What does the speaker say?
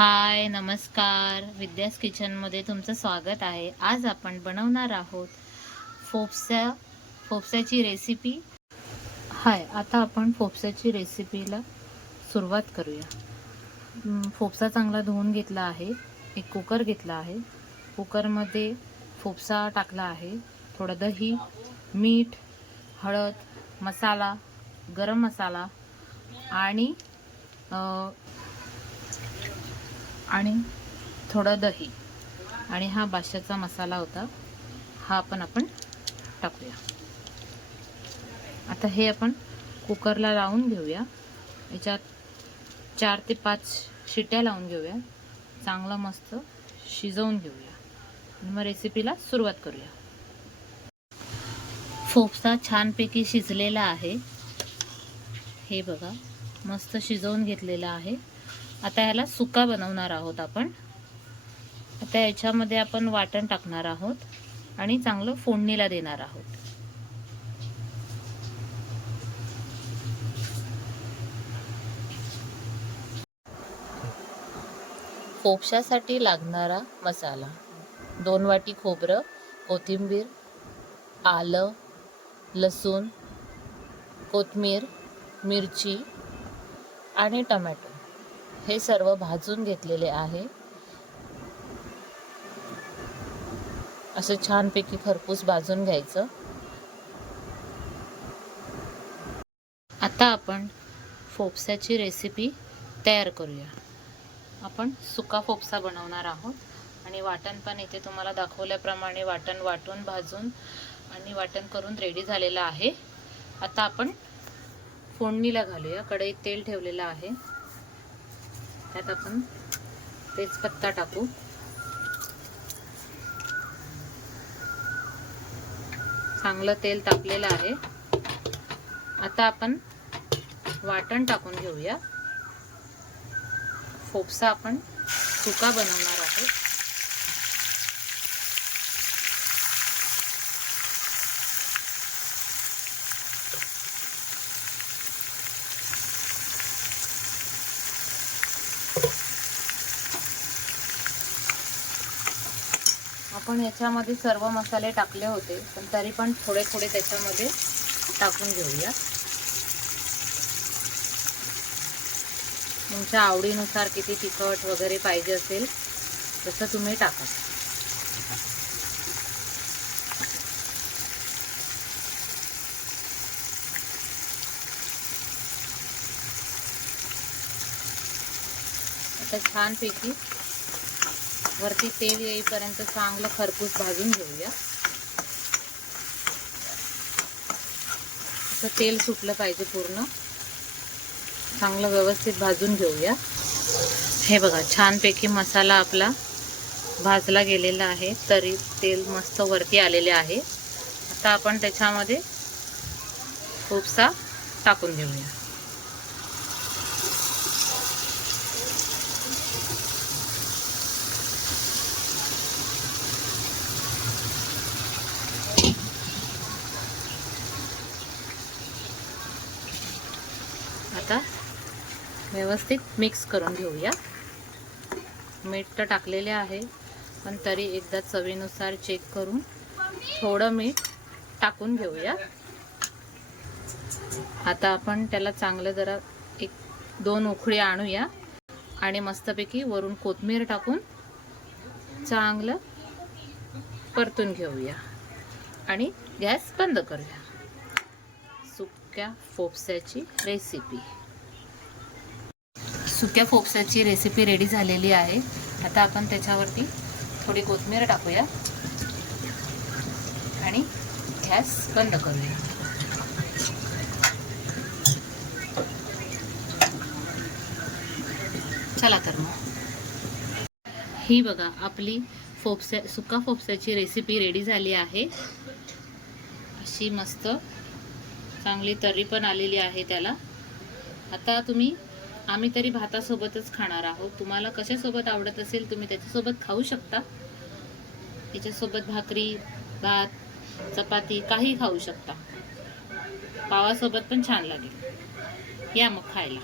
हाय, नमस्कार. विद्यास किचनमध्ये तुमचं स्वागत आहे. आज आपण बनवणार आहोत फोपस्याची रेसिपी. आता आपण फोपस्याची रेसिपीला सुरुवात करूया. फोपसा चांगला धुवून घेतला आहे. एक कुकर घेतला आहे. कुकरमध्ये फोपसा टाकला आहे. थोडं दही, मीठ, हळद, मसाला, गरम मसाला आणि थोडं दही आणि हा बादशाचा मसाला होता, हा आपण टाकूया. आता हे आपण कुकरला लावून घेऊया. याच्यात 4 ते 5 शिट्या लावून घेऊया. चांगलं मस्त शिजवून घेऊया आणि मग रेसिपीला सुरुवात करूया. फोपसा छानपैकी शिजलेला आहे. हे बघा, मस्त शिजवून घेतलेला आहे. आता ह्याला सुका बनवणार आहोत आपण. आता याच्यामध्ये आपण वाटण टाकणार आहोत आणि चांगलं फोडणीला देणार आहोत. फोपशासाठी लागणारा मसाला: 2 वाटी खोबरं, कोथिंबीर, आलं, लसूण, कोथिंबीर, मिरची आणि टोमॅटो हे सर्व भाजून घेतलेले आहे. असं छानपैकी खरपूस भाजून घ्यायचं. आता आपण फोपस्याची रेसिपी तयार करूया. आपण सुका फोपसा बनवणार आहोत आणि वाटण पण इथे तुम्हाला दाखवल्याप्रमाणे वाटण वाटून भाजून आणि वाटण करून रेडी झालेलं आहे. आता आपण फोडणीला घालूया. कढईत तेल ठेवलेलं आहे. त्यात आपण तेजपत्ता टाकू. चांगलं तेल तापलेलं आहे. आता आपण वाटण टाकून घेऊया. फोपसा आपण सुका बनवणार आहोत. आपण याच्यामध्ये सर्व मसाले टाकले होते, पण तरी पण थोडे थोडे त्याच्यामध्ये टाकून घेऊया. तुमच्या आवडीनुसार किती तिखट वगैरे पाहिजे असेल तसं तुम्ही टाका. आता छानपैकी वरती तेल येईपर्यंत चांगलं खरपूस भाजून घेऊया. तर तेल सुटलं पाहिजे पूर्ण. चांगलं व्यवस्थित भाजून घेऊया. हे बघा, छानपैकी मसाला आपला भाजला गेलेला आहे, तरी तेल मस्त वरती आलेले आहे. आता आपण त्याच्यामध्ये फोपसा टाकून घेऊया. आता व्यवस्थित मिक्स करून घेऊया. मीठ तर टाकलेले आहे, पण तरी एकदा चवीनुसार चेक करून थोडं मीठ टाकून घेऊया. आता आपण त्याला चांगलं जरा 1-2 उकळी आणूया आणि मस्तपैकी वरून कोथिंबीर टाकून चांगलं परतून घेऊया आणि गॅस बंद करूया. सुक्या फोपस्याची रेसिपी रेडी झालेली आहे. आता आपण त्याच्यावरती थोडी कोथिंबीर टाकूया आणि गॅस बंद करूया. चला तर मग ही बघा, आपली सुका फोपस्याची रेसिपी रेडी झाली आहे. अशी मस्त चांगली तर्री पण आलेली आहे त्याला. आता आम्ही तरी भातासोबतच खाणार आहोत. तुम्हाला कशासोबत आवडत असेल तुम्ही त्याच्यासोबत खाऊ शकता. याच्यासोबत भाकरी, भात, चपाती काही खाऊ शकता. पावासोबत पण छान लागेल. या मग खायला.